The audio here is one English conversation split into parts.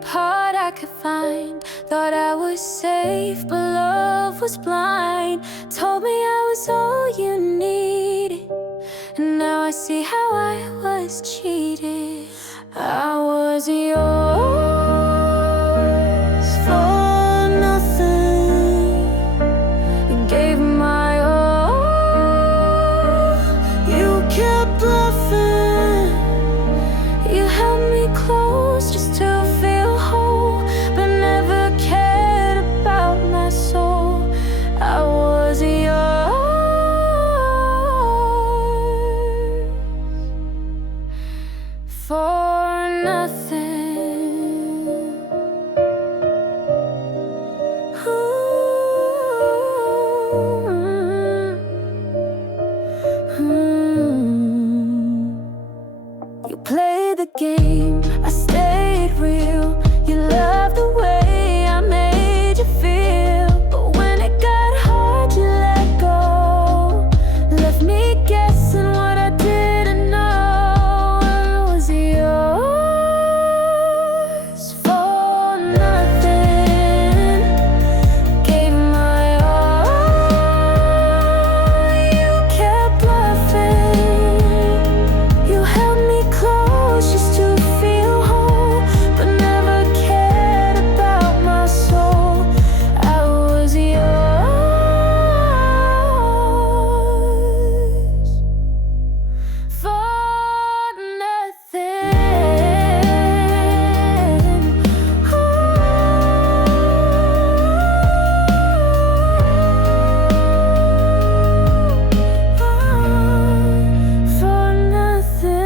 part I could find. Thought I was safe, but love was blind. Told me I was all you needed, and now I see how I was cheated. I was yours for nothing, and gave my all. You kept bluffing. You held me close just to feel whole, but never cared about my soul. I was yours for nothing. You played the game, I stayed real. You loved the way I made you feel, but when it got hard you let go. Left me guessing what I didn't know. I was yours for nothing. Gave my all. You kept bluffing. You held me close just to feel whole, but never cared about my soul. I was yours for nothing. For nothing.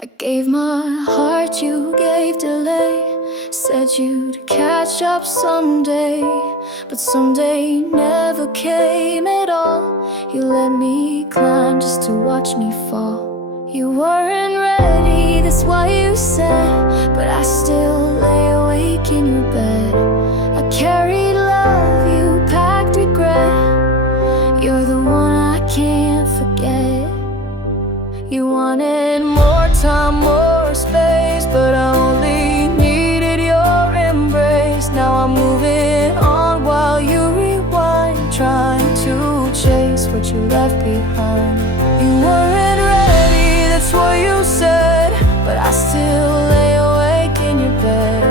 I gave my heart, you gave delay. Said you'd catch up someday, but someday never came at all. You let me climb just to watch me fall. You weren't ready, that's why you said, but I still lay awake in your bed. I carried love, you packed regret. You're the one I can't forget. You wanted more time, more space, but I only needed your embrace. Now I'm moving on while you rewind, trying to chase what you left behind. You weren't ready, that's what you said, but I still lay awake in your bed.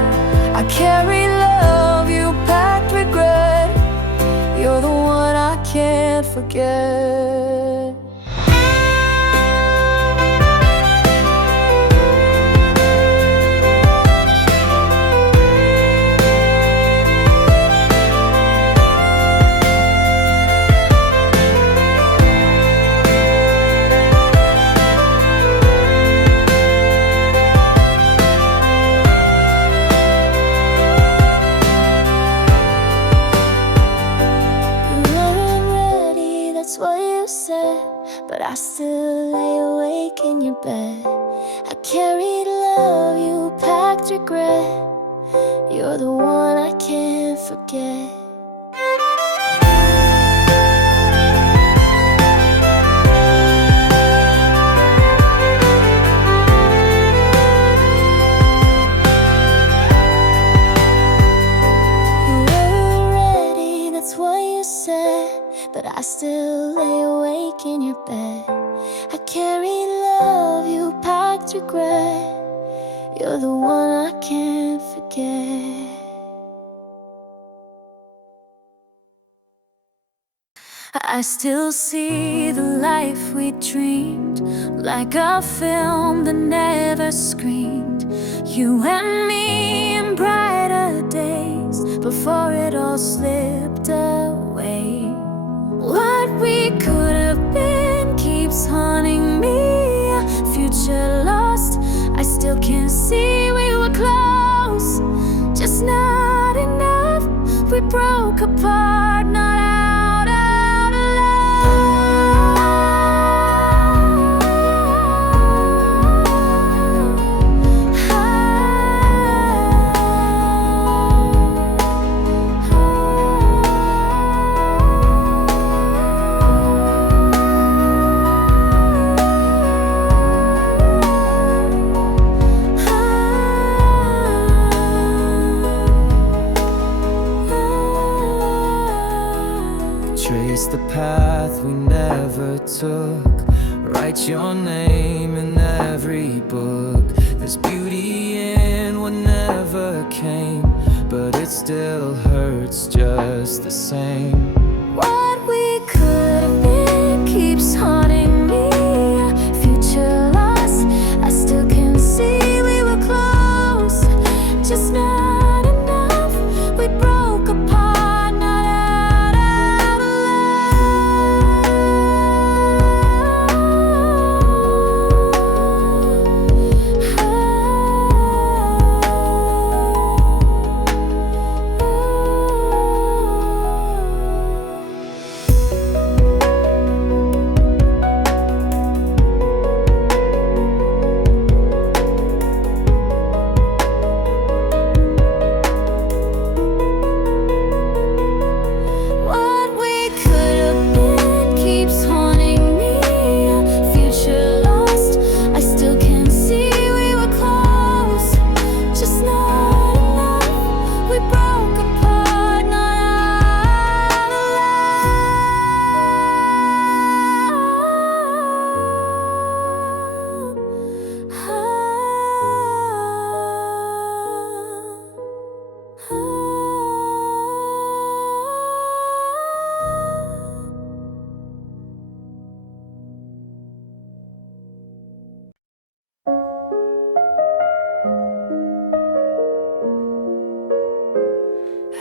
I carry love, you packed regret. You're the one I can't forget. But I still lay awake in your bed. I carried love, you packed regret. You're the one I can't forget. You weren't ready, that's what you said, but I still lay awake in your bed. I carried love, you packed regret. You're the one I can't forget. I still see the life we dreamed, like a film that never screened. You and me in brighter days, before it all slipped away. What we could have been keeps haunting me. A future lost, I still can't see we were close. Just not enough, we broke apart, not out of love. path we never took. Write your name in every book. There's beauty in what never came, but it still hurts just the same. What we could have been keeps haunting me. Future lost, I still can see we were close. Just not enough, we broke apart, not out of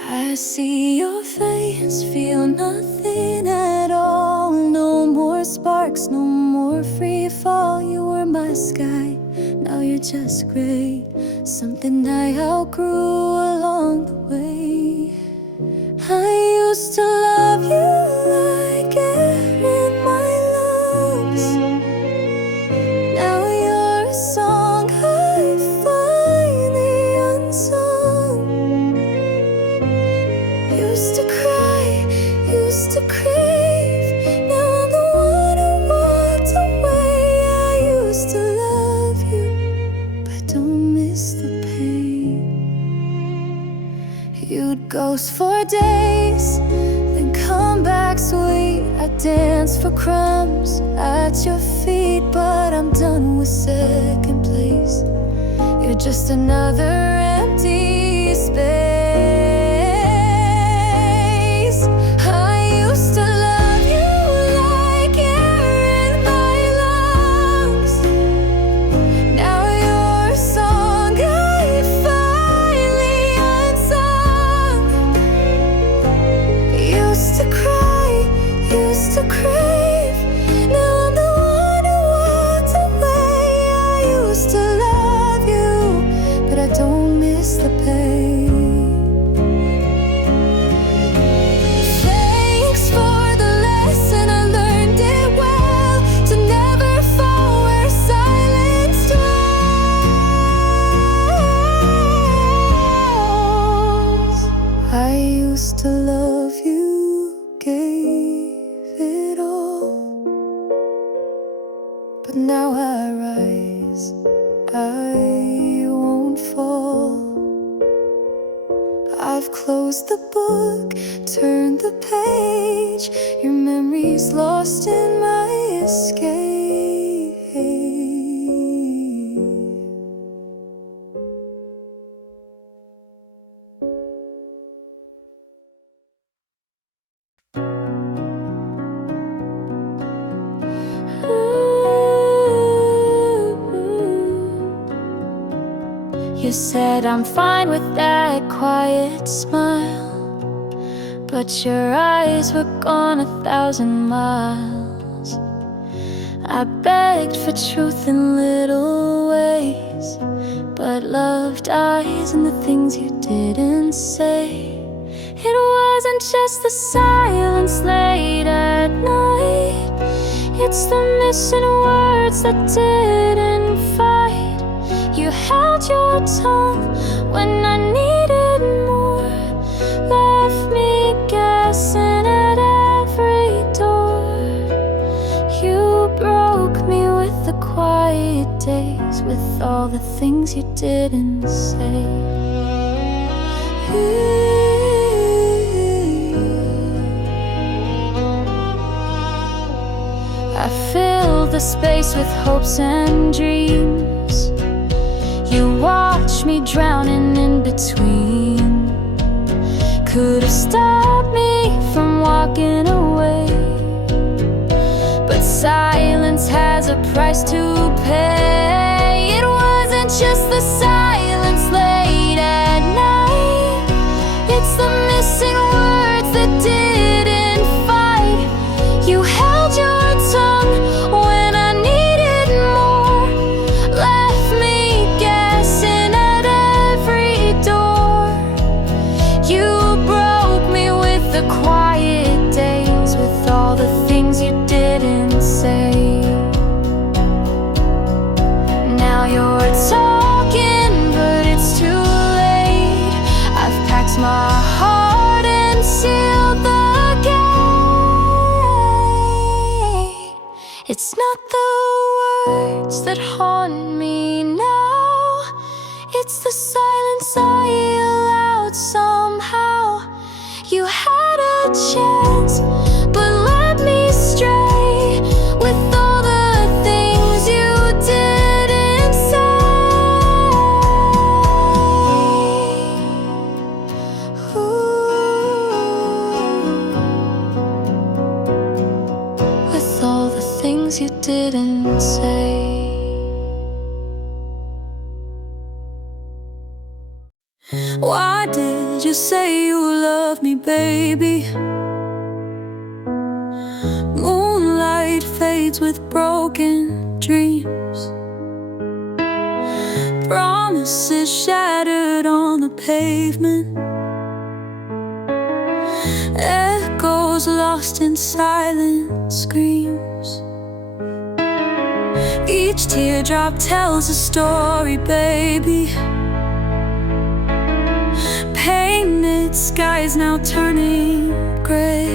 I see your face, feel nothing at all. No more sparks, no more free fall. You were my sky, now you're just gray. Something I outgrew along the way. I used to love you like air in my lungs. Now you're a song I finally unsung. Used to cry, used to crave. Now I'm the one who walked away. I used to love you, but don't miss the pain. You'd ghost for days, then come back sweet. I dance for crumbs at your feet, but I'm done with second place. You're just another empty space. Now I rise, I won't fall. I've closed the book, turned the page. Your memory's lost in my escape. You said I'm fine with that quiet smile, but your eyes were gone 1,000 miles. I begged for truth in little ways, but love dies in the things you didn't say. It wasn't just the silence late at night, it's the missing words that didn't fight. You held your tongue when I needed more, left me guessing at every door. You broke me with the quiet days, with all the things you didn't say. I filled the space with hopes and dreams. You watch me drowning in between. Could have stopped me from walking away, but silence has a price to pay. It wasn't just the silence late at night, it's the missing words that didn't fight. You held your tongue when I needed more, left me guessing at every door. You broke me with the quiet days, with all the things you didn't say. Now you're talking, but it's too late. I've packed my heart and sealed the gate. It's not the words that haunt me now, it's the silence I allowed somehow. You had a chance, but let me stray with all the things you didn't say. With all the things you didn't say. Why did you say you love me, baby? Moonlight fades with broken dreams, promises shattered on the pavement, echoes lost in silent screams. Each teardrop tells a story, baby. Painted skies now turning gray.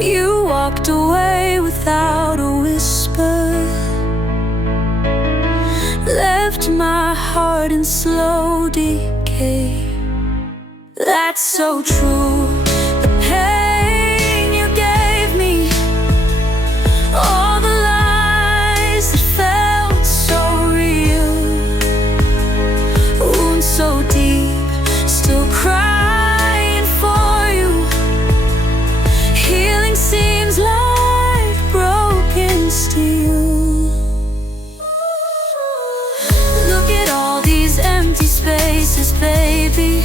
You walked away without a whisper, left my heart in slow decay. That's so true. The pain you gave me, all the lies that felt so real, wounds so deep, still crying for you. Healing seems like broken steel. Look at all these empty spaces, baby.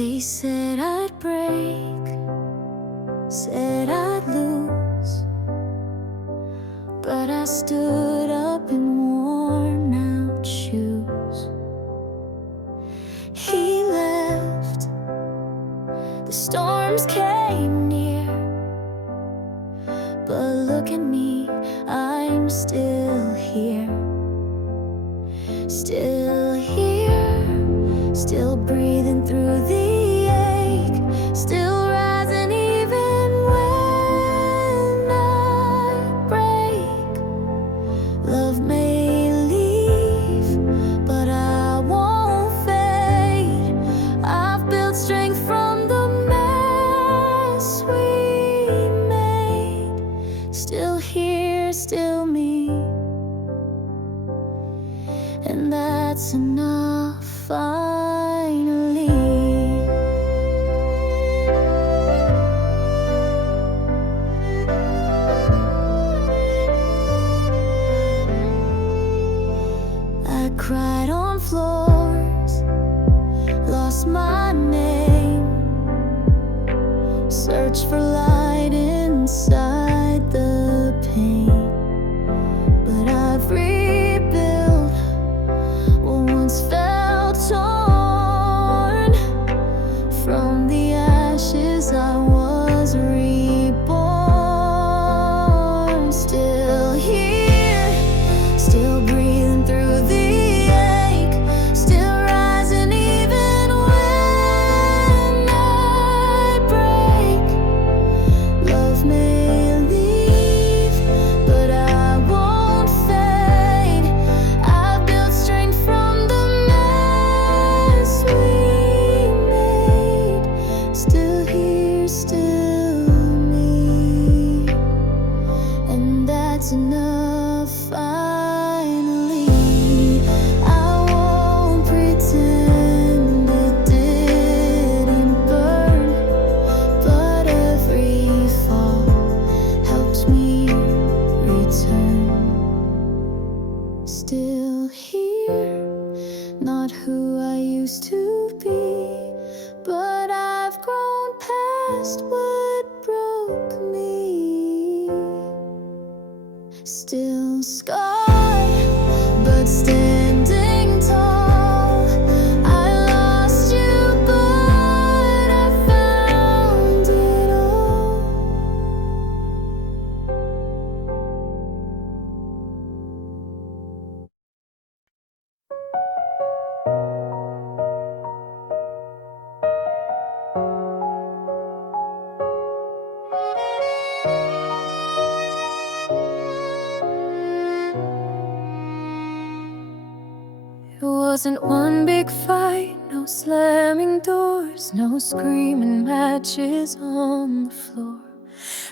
They said I'd break, said I'd lose, but I stood up in worn out shoes. He left, the storms came near, but look at me, I'm still here. Still here, still breathing through the ache, still rising even when I break. Love may leave, but I won't fade. I've built strength from the mess we made. Still here, still me, and that's enough finally. I cried on floors, lost my name, searched for light inside the pain, but I've rebuilt what once felt torn. From the ashes I was reborn. Still here, still breathing through the ache, still rising even when I break. Love may leave, but I won't fade. I've built strength from the mess we made. Still here, still me, and that's enough finally. I won't pretend it didn't burn, but every fall helps me return. Still here, not who I used to be, but I've grown past what broke me. Still scarred, but standing tall. I lost you, but I found it all. It wasn't one big fight, no slamming doors, no screaming matches on the floor.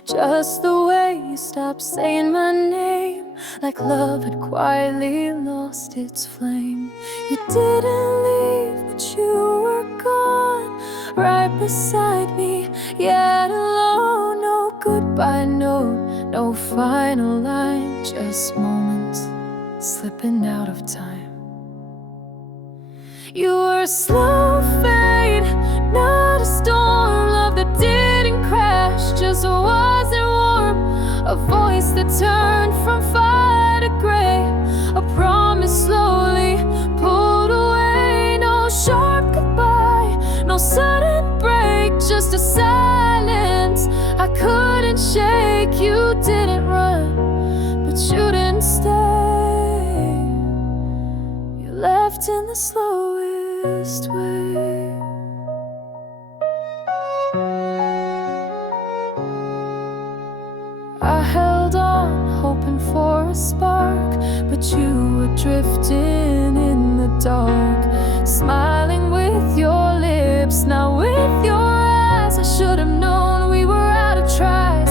Just the way you stopped saying my name, like love had quietly lost its flame. You didn't leave, but you were gone, right beside me, yet alone. No goodbye note, no final line, just moments slipping out of time. You were a slow fade, not a storm. Love that didn't crash, just wasn't warm. A voice that turned from fire to gray, a promise slowly pulled away. No sharp goodbye, no sudden break, just a silence I couldn't shake. You didn't run, but you didn't stay. You left in the slowest way. I held on, hoping for a spark, but you were drifting in the dark, smiling with your lips, not with your eyes. I should have known we were out of tries.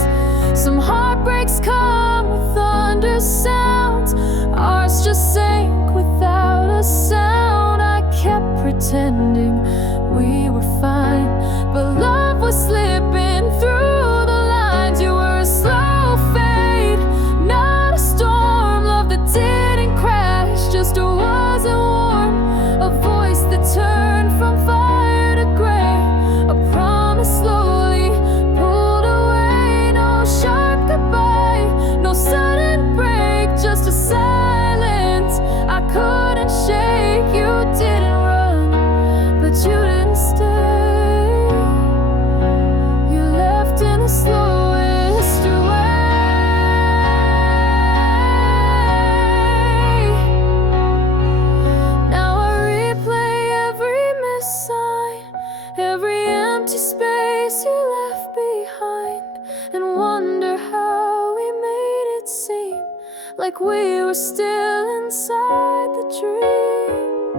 Some heartbreaks come with thunder sounds, ours just sank without a sound. I kept pretending we were fine, but love was slipping through the lines. You were a slow fade, not a storm. Love that didn't crash, just wasn't warm. A voice that turned from fire to gray, like we were still inside the dream.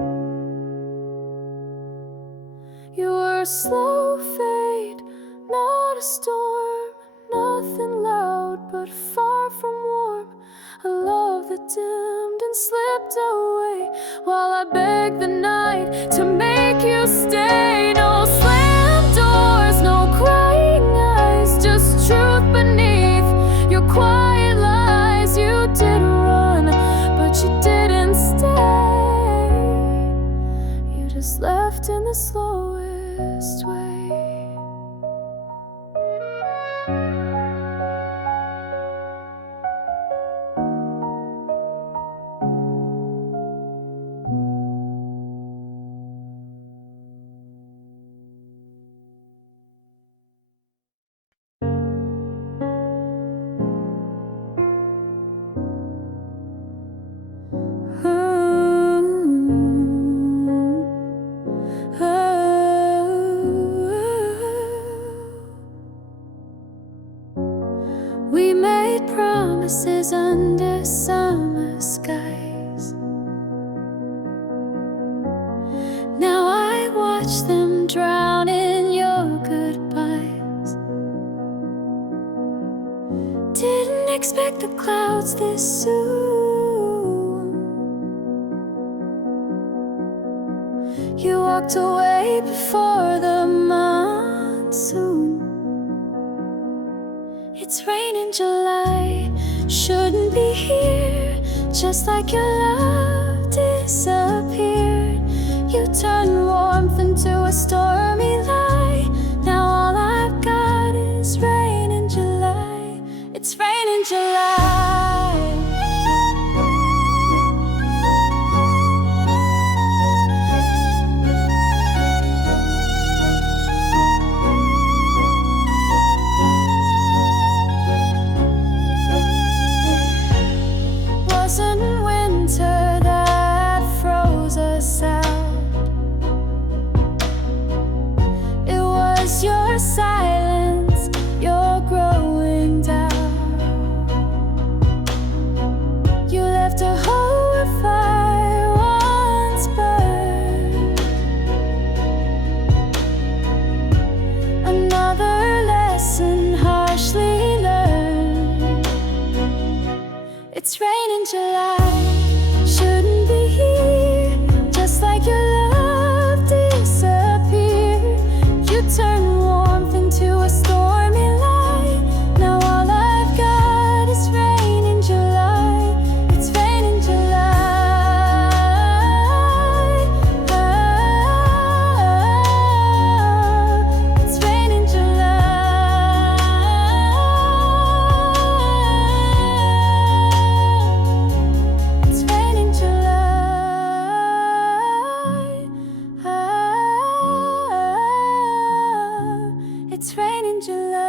You were a slow fade, not a storm, nothing loud but far from warm. A love that dimmed and slipped away while I begged the night to make you stay. No slammed doors, no crying eyes, just truth beneath your quiet lies. You did run, but you didn't stay. You just left in the slowest way. We made promises under summer skies. Now I watch them drown in your goodbyes. Didn't expect the clouds this soon. You walked away before the monsoon. It's rain in July, shouldn't be here. Just like your love disappeared. You turned warmth into a stormy lie. Now all I've got is rain in July. It's rain in July. Wasn't winter that froze us out. It was your silence, your growing doubt. You left a hole where fire once burned. Another lesson harshly learned. It's rain in July, shouldn't be here. Just like your love disappeared. You turned warmth into a stormy lie. Now all I've got is rain in July. It's rain in July. It's rain in July. It's rain in July. It's rain in July.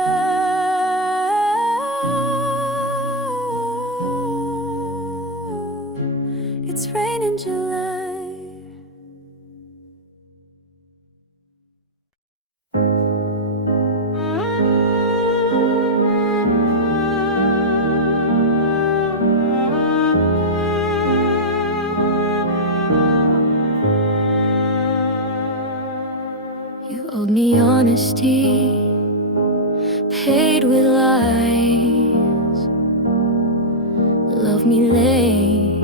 It's rain in July. You owed me honesty, paid with lies. Love me late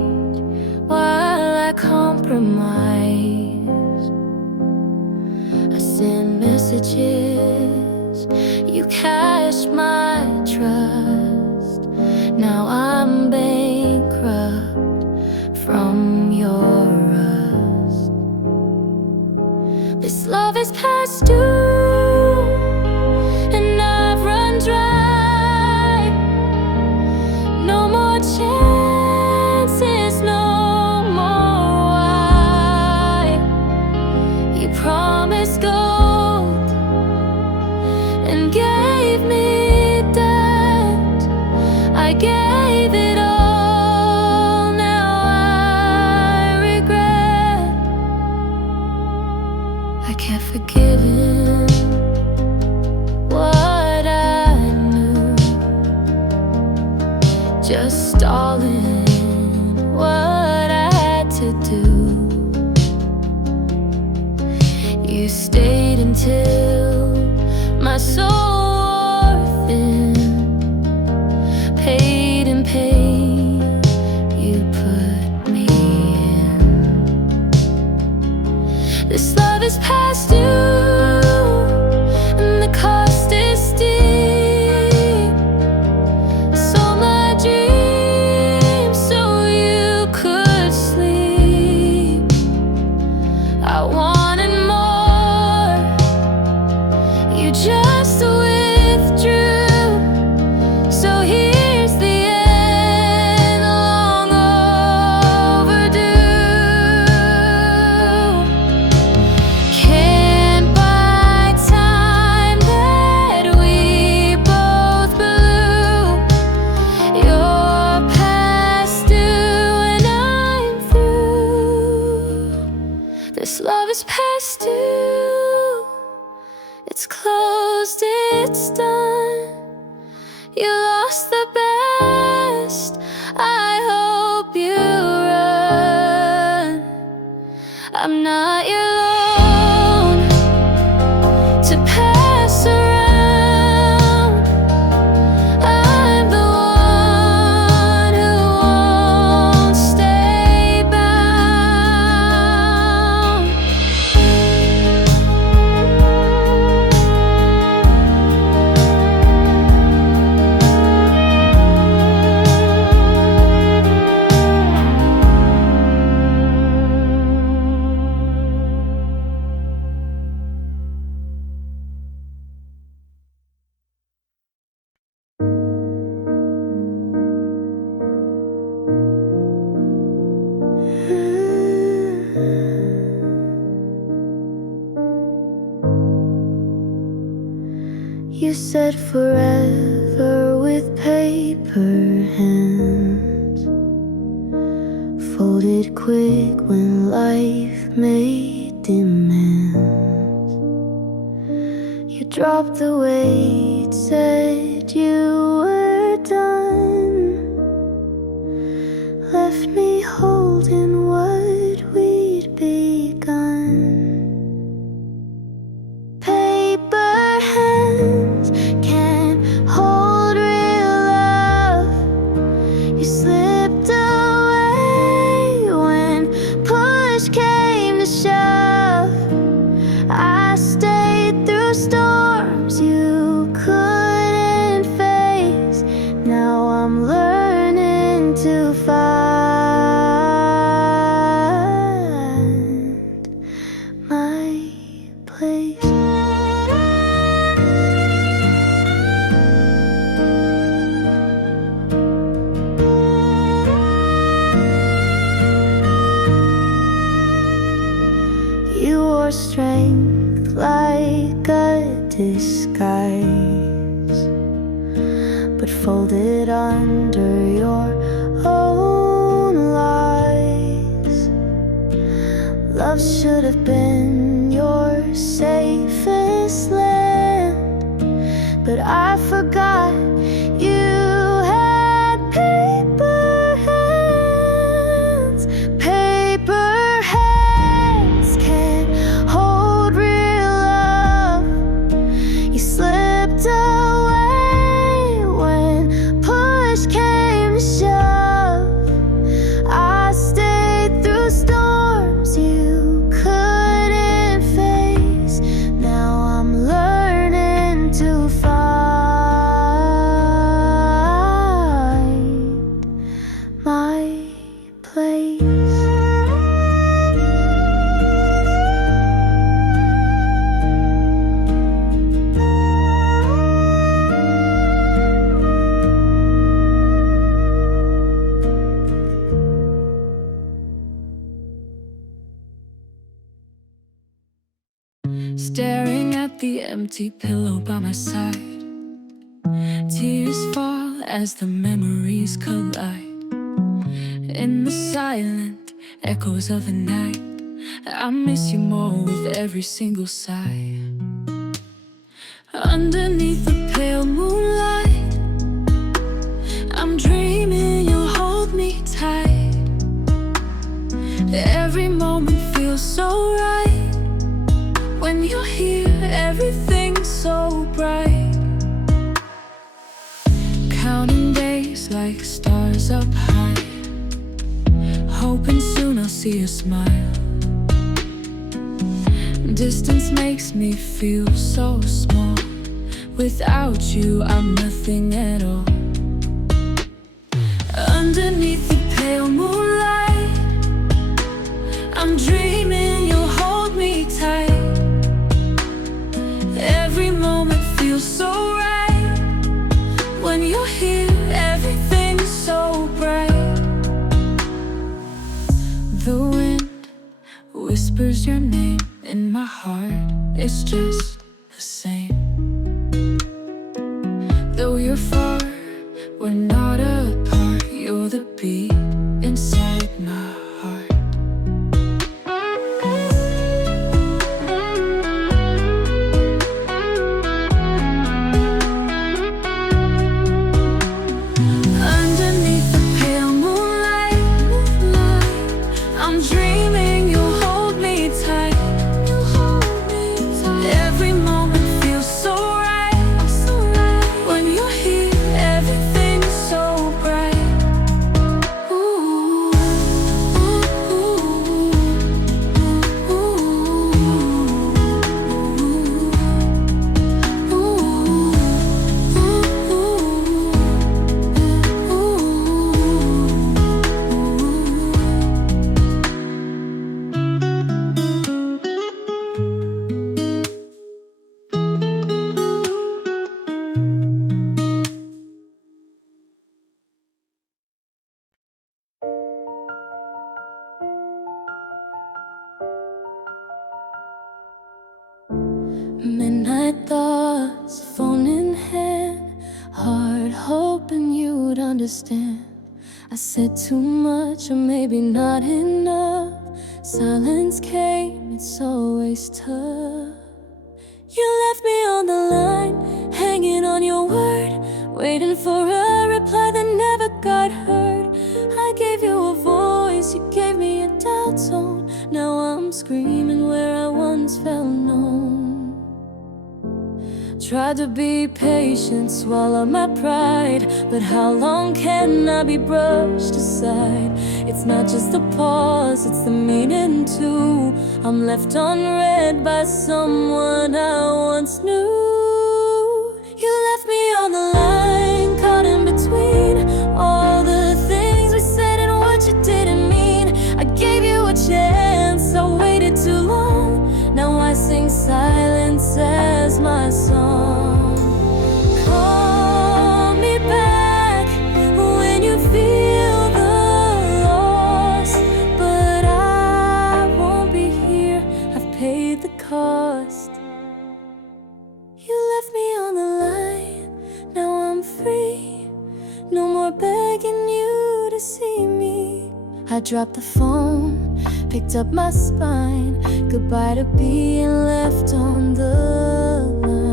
while I compromise. I send messages, you cashed my trust. Now I'm bankrupt from your rust. This love is past due, and I've run dry. No more chances, no more why. You promised gold and gave me debt. I gave it all, now I regret. I can't forgive him what I knew, just stalling This love is past due, and the cost is steep. Sold my dreams so you could sleep. I wanted more, you just withdrew. So here's the end, long overdue. Can't buy time that we both blew. You're past due and I'm through. This love is past due. It's closed, it's done. You lost the best, I hope you run. I'm not your loan to pass around. I'm the one who won't stay bound. You said forever with paper hands, folded quick when life made demands. You dropped the weight, said you were done, left me holding what we'd begun. Paper hands can't hold real love. You slipped away when push came to shove. I stayed through storms you couldn't face. Now I'm learning to find my place. You wore strength like a disguise, but folded under your own lies. Love should have been your safest land, but I forgot you had paper hands. Paper hands can't hold real love. You slipped away when push came to shove. I stayed through storms you couldn't face. Now I'm learning to find my place. Staring at the empty pillow by my side, tears fall as the memories collide. In the silent echoes of the night, I miss you more with every single sigh. Underneath the pale moonlight, I'm dreaming you'll hold me tight. Every moment feels so right. When you're here, everything's so bright. Counting days like stars up high, hoping soon I'll see you smile. Distance makes me feel so small. Without you, I'm nothing at all. Underneath the pale moonlight, I'm dreaming you'll hold me tight. Every moment feels so right. When you're here, everything's so bright. The wind whispers your name in my heart, it's just the same. Though you're far, we're not apart. You're the beat inside my heart. Underneath the pale moonlight, I'm dreaming you'll hold me tight. Every moment feels so right. When you're here, everything's so bright. Ooh, ooh, ooh, midnight thoughts, phone in hand, heart hoping you'd understand. I said too much or maybe not enough. Silence came, it's always tough. You left me on the line, hanging on your word, waiting for a reply that never got heard. I gave you a voice, you gave me a doubt tone. Now I'm screaming where I once felt known. Tried to be patient, swallow my pride, but how long can I be brushed aside? It's not just the pause, it's the meaning too. I'm left unread by someone I once knew. You left me on the line, caught in between all the things we said and what you didn't mean. I gave you a chance, I waited too long. Now I sing silence as my song. Call me back when you feel the loss, but I won't be here, I've paid the cost. You left me on the line, now I'm free. No more begging you to see me. I dropped the phone, picked up my spine. Goodbye to being left on the line.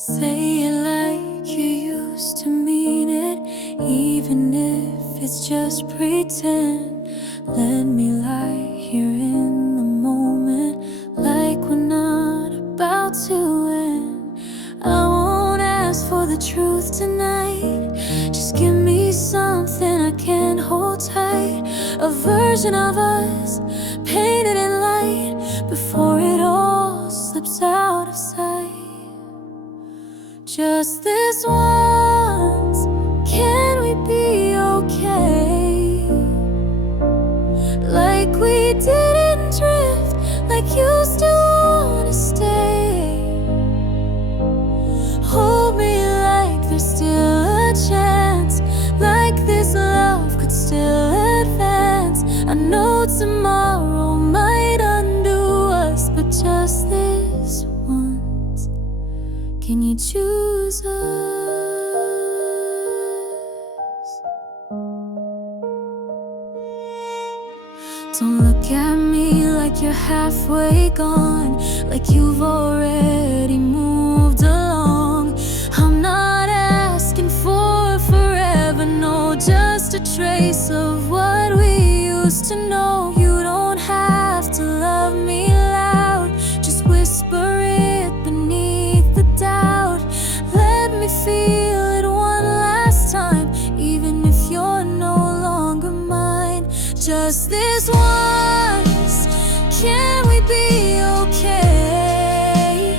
Say it like you used to mean it, even if it's just pretend. Let me lie here in the moment, like we're not about to end. I won't ask for the truth tonight, just give me something I can hold tight. A version of us, painted in light, before it all slips out of sight. Just this once, can we be okay? Like we didn't drift, like you still wanna stay. can you choose us? Don't look at me like you're halfway gone, like you've already moved along. I'm not asking for forever, no, just a trace of what we used to know. You don't have to love me loud, just whisper it beneath the doubt. Let me feel it one last time, even if you're no longer mine. Just this once, can we be okay?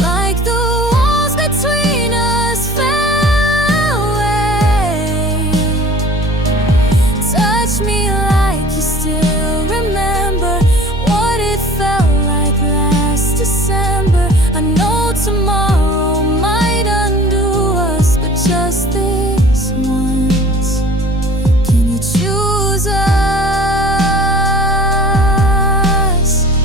Like the walls between us fell away. Touch me like you still remember what it felt like last December. I know tomorrow might undo us, but just this once, can you choose us?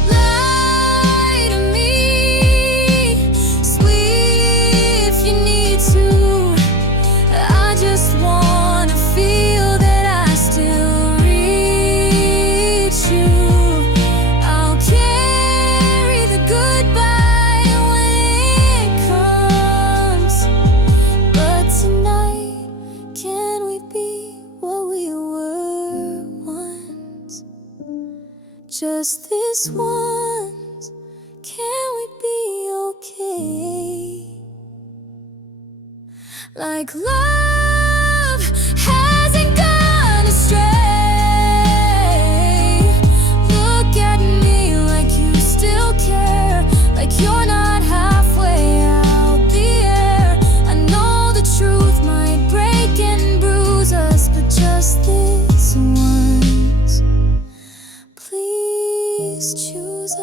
Lie to me, sweet if you need to. I just wanna feel that I still reach you. I'll carry the goodbye when it comes. But tonight, can we be what we were once? Just this once, can we be okay? Like love hasn't gone astray. Look at me like you still care, like you're not halfway out the air. I know the truth might break and bruise us, but just this once, please choose us.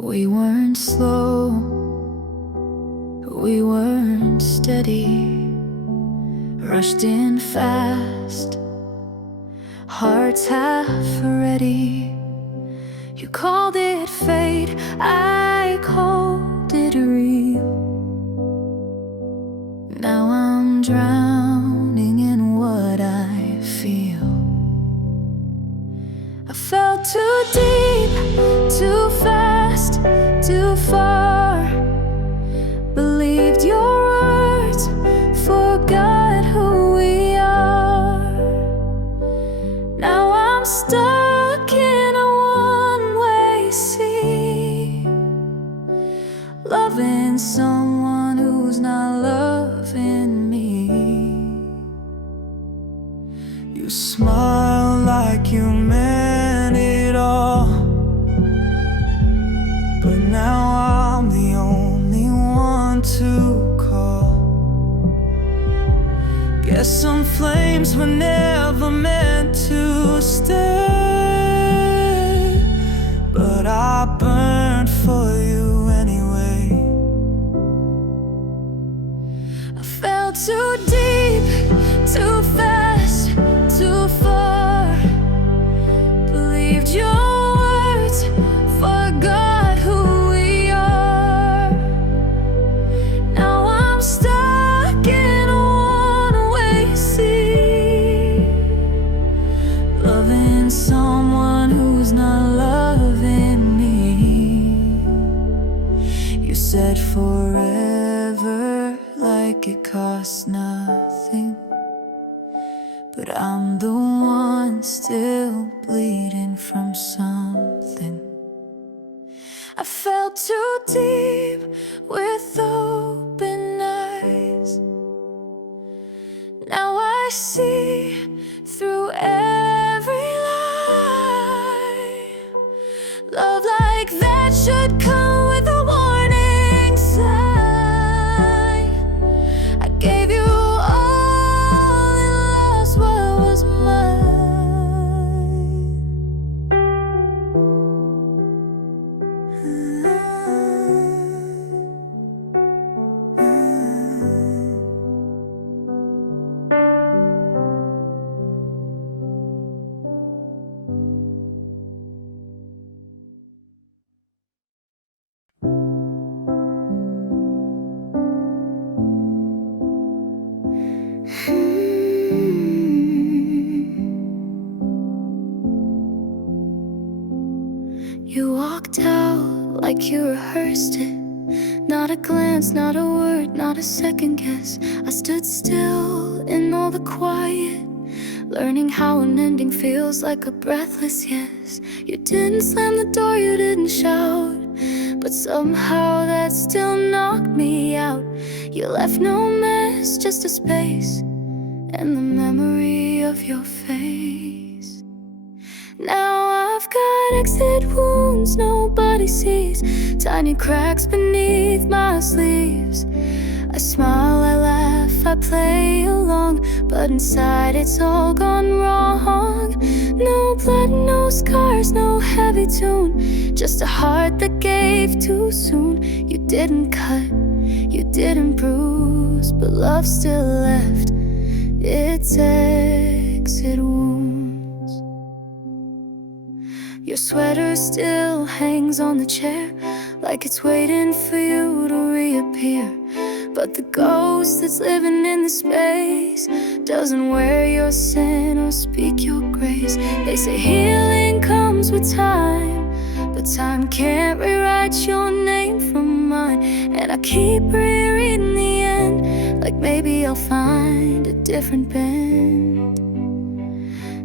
We weren't slow, we weren't steady, rushed in fast, hearts half ready. You called it fate, I called it real. Now I'm drowning in what I feel. I fell too deep, too fast, too far. Believed your words, forgot who we are. Now I'm stuck in a one-way sea, loving someone who's not loving me. You smile like you meant it all, but now I'm the only one to call. Guess some flames were never meant to stay, but I burned for you anyway. I fell too deep, too fast, too far. Believed your words, forgot who we are. Now I'm stuck in a one-way sea, loving someone who's not loving me. You said forever like it costs nothing, but I'm the one still bleeding from something. I fell too deep with open eyes. Now I see through every lie. Love like that should come with a warning sign. I gave you all and lost like you rehearsed it. Not a glance, not a word, not a second guess. I stood still in all the quiet, learning how an ending feels like a breathless yes. You didn't slam the door, you didn't shout, but somehow that still knocked me out. You left no mess, just a space and the memory of your face. Now I've got exit wounds nobody sees, tiny cracks beneath my sleeves. I smile, I laugh, I play along, but inside it's all gone wrong. No blood, no scars, no heavy tune, just a heart that gave too soon. You didn't cut, you didn't bruise, but love still left its exit wounds. Your sweater still hangs on the chair, like it's waiting for you to reappear. But the ghost that's living in the space doesn't wear your sin or speak your grace. They say healing comes with time, but time can't rewrite your name from mine. And I keep rereading the end, like maybe I'll find a different bend.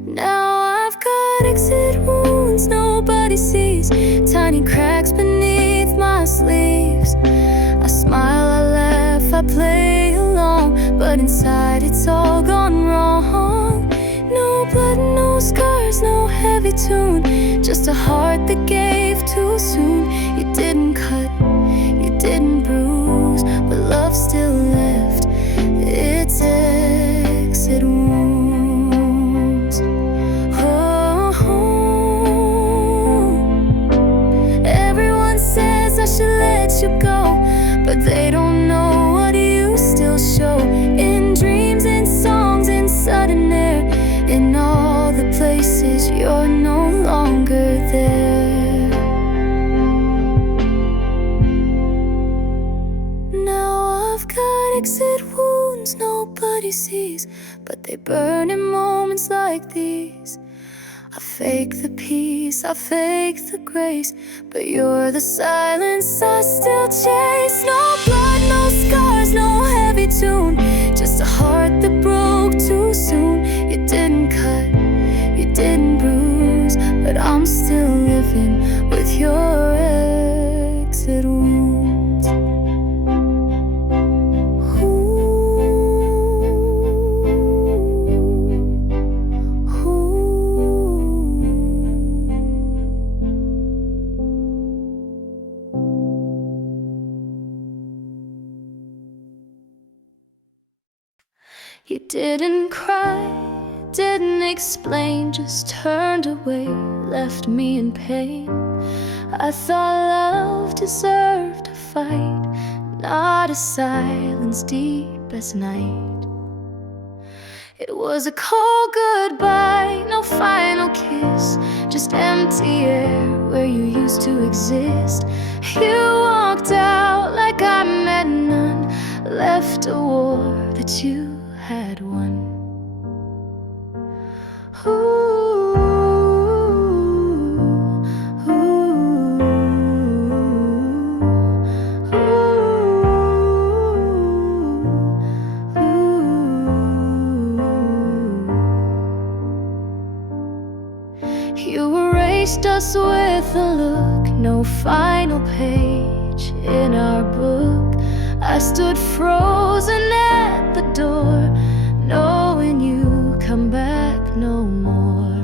Now I've got exit wounds nobody sees, tiny cracks beneath my sleeves. I smile, I laugh, I play along, but inside it's all gone wrong. No blood, no scars, no heavy tune, just a heart that gave too soon. You didn't cut, you didn't bruise, but love still left its exit wounds. Everyone says I should let you go, but they don't know what you still show. In dreams, in songs, in sudden air, in all the places you're no longer there. Now I've got exit wounds nobody sees, but they burn in moments like these. I fake the peace, I fake the grace, but you're the silence I still chase. No blood, no scars, no heavy tune, just a heart that broke too soon. You didn't cut, you didn't bruise, but I'm still living with your exit wounds. You didn't cry, didn't explain, just turned away, left me in pain. I thought love deserved a fight, not a silence deep as night. It was a cold goodbye, no final kiss, just empty air where you used to exist. You walked out like I meant none, left a war that you had won. You erased us with a look, no final page in our book. I stood frozen at the door, knowing you come back no more.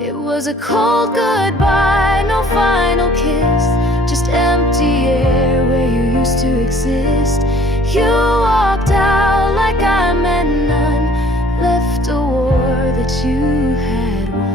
It was a cold goodbye, no final kiss, just empty air where you used to exist. You walked out like I meant none, left a war that you had won.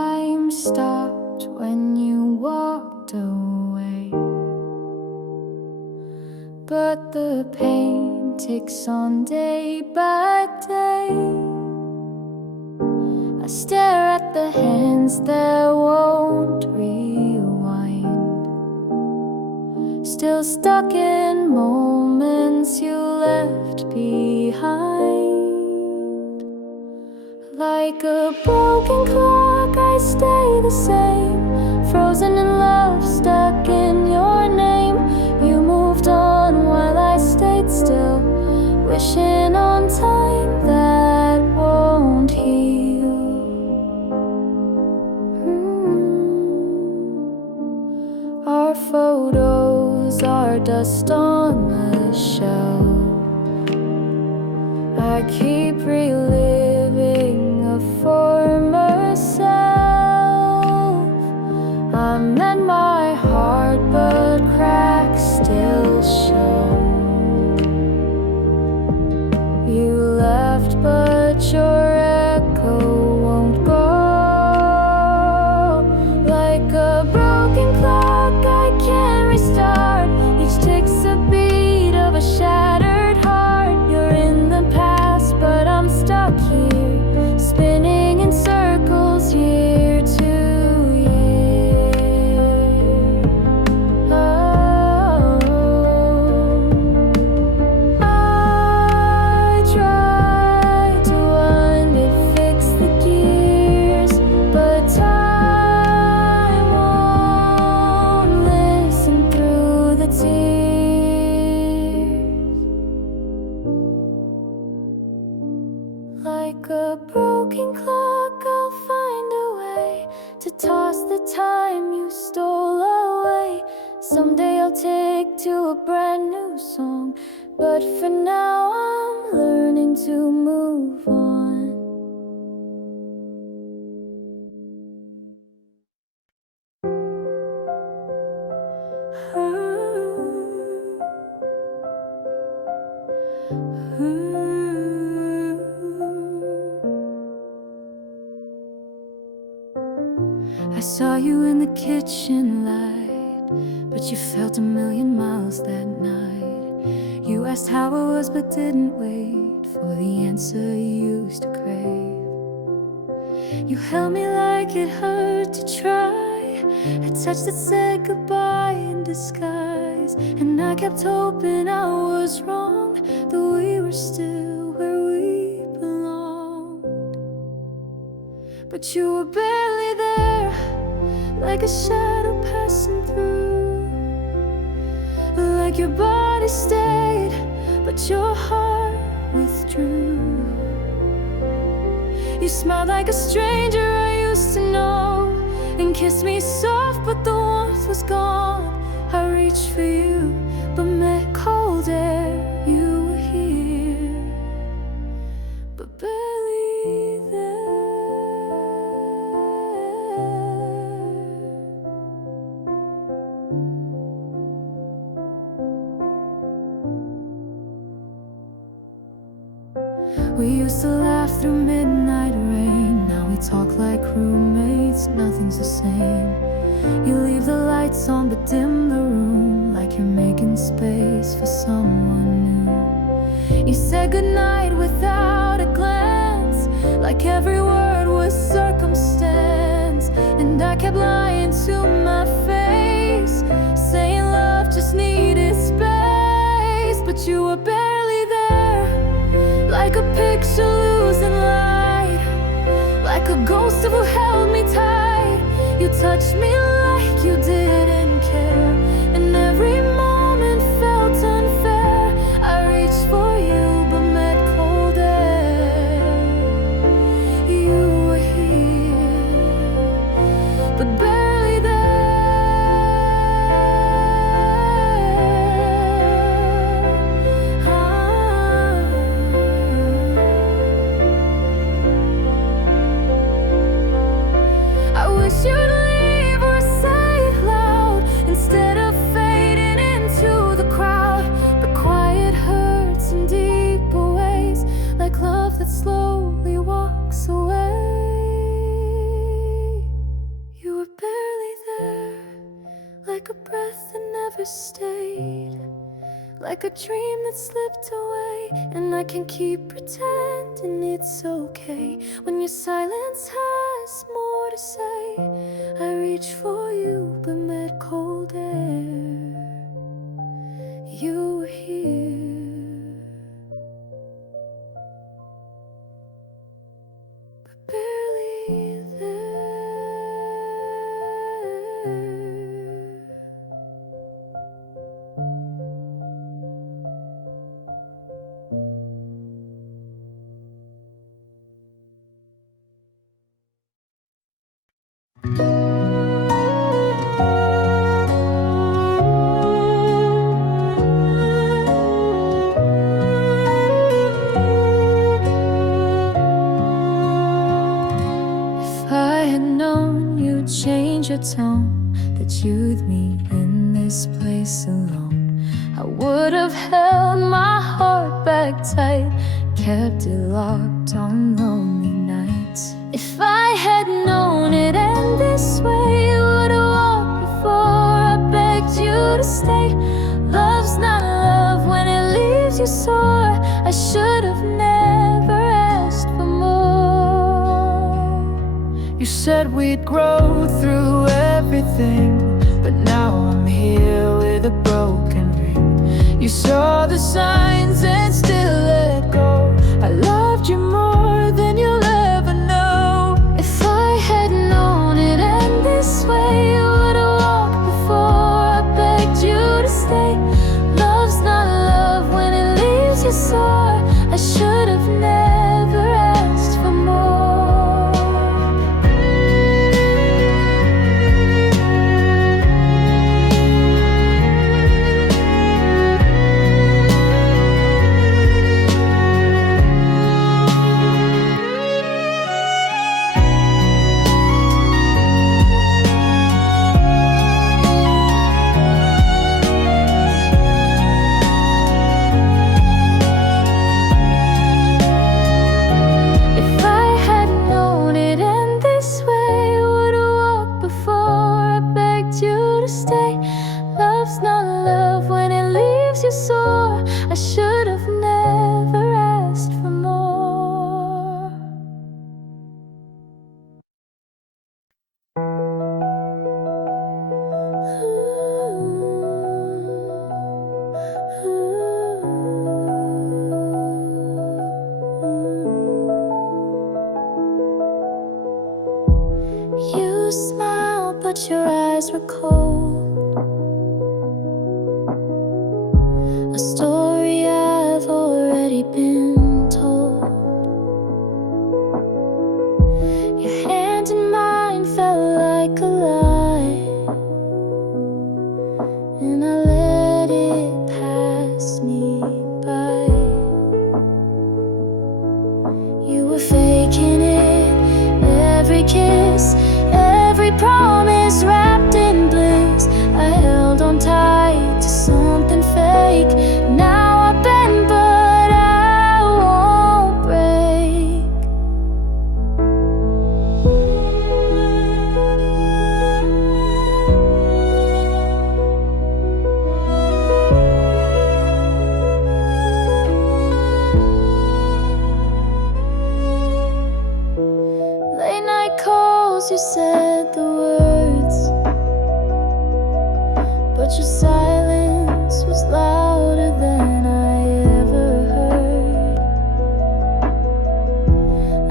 time stopped when you walked away, but the pain ticks on day by day. I stare at the hands that won't rewind, still stuck in moments you left behind. Like a broken clock, I stay the same, frozen in love, stuck in your name. You moved on while I stayed still, wishing on time that won't heal. Our photos are dust on the shelf. I keep reliving a former self. I meant my heart, but cracks still show. You left, but your echo won't go. Like a broken clock, I can't restart. Each tick's a beat of a shattered heart. You're in the past, but I'm stuck here, spinning in circles year to year. I tried to wind it, fix the gears, but time won't listen through the tears. Like a broken clock, I'll find a way to toss the time you stole away. Someday I'll take to a brand new song, but for now I'm learning to move on. I saw you in the kitchen light, but you felt a million miles that night. You asked how I was, but didn't wait for the answer you used to crave. You held me like it hurt to try, a touch that said goodbye in disguise. And I kept hoping I was wrong, that we were still where we belonged. But you were barely there, like a shadow passing through. Like your body stayed, but your heart withdrew. You smiled like a stranger I used to know, and kissed me soft, but the warmth was gone. I reached for you, but met cold air. You were here, but barely there. We used to laugh through midnight rain. Now we talk like roommates, nothing's the same. You leave the lights on but dim the room, like you're making space for someone new. You said goodnight without a glance, like every word was circumstance. And I kept lying to my face, saying love just needed space. But you were barely there, like a picture losing light, like a ghost who held me tight. You touched me like you didn't care, and every moment felt unfair. I reached for you, but met cold air. You were here, but barely there. I wish you'd leave or say it loud, instead of fading into the crowd. But quiet hurts in deeper ways, like love that slowly walks away. never stayed, like a dream that slipped away. And I can keep pretending it's okay when your silence has more to say. I reach for you but met cold air. You were here, but barely there. Change your tone, that you'd me in this place alone. I would have held my heart back tight, kept it locked on lonely nights. If I had known it end this way, would have walked before I begged you to stay. Love's not love when it leaves you sore. I should have never asked for more. You said we'd grow through everything, but now I'm here with a broken ring. You saw the signs and still let go. I loved you more than you'll ever know. If I had known it end this way, I would have walked before I begged you to stay. Love's not love when it leaves you sore. I should have never asked for more. I should have never asked for more. You smiled, but your eyes were cold. A story I've already been told. Your hand in mine felt like a lie, and I let it pass me by. You were faking it, every kiss, every promise wrapped in bliss. I held on tight to something fake. Now I bend, but I won't break. Late night calls, you said the words, but your silence was louder than I ever heard.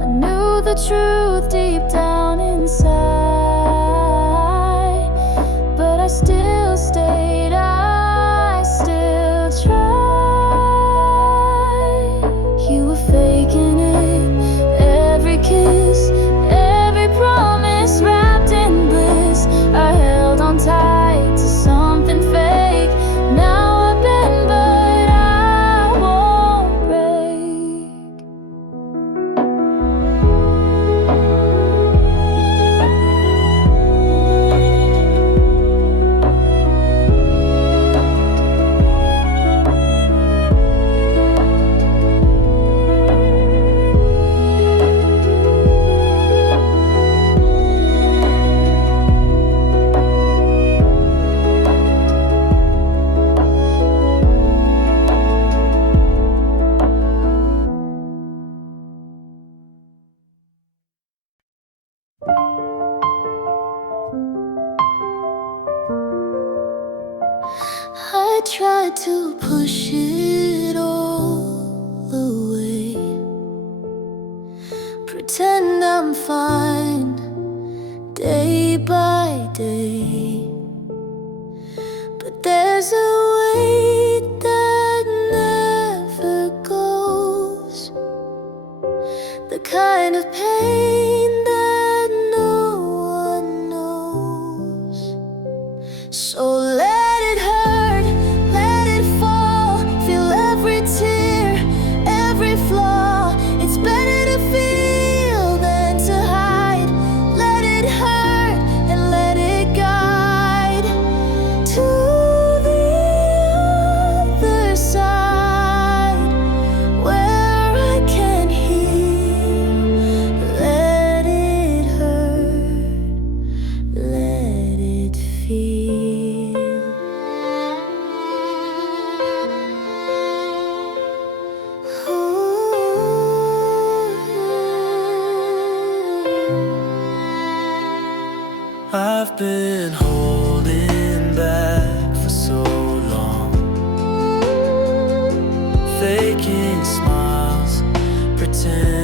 I knew the truth deep down inside, but I still stayed, I still tried. You were faking it, every kiss, every promise wrapped in bliss. I held on tight to something fake. I try to push it all away, pretend I'm fine day by day. But there's a weight that never goes, the kind of pain that no one knows. So let it hurt, let it fall, feel every tear, every flaw. It's better to feel than to hide. Let it hurt and let it guide to the other side, where I can hear. Let it hurt, let it feel. I've been holding back for so long, faking smiles, pretend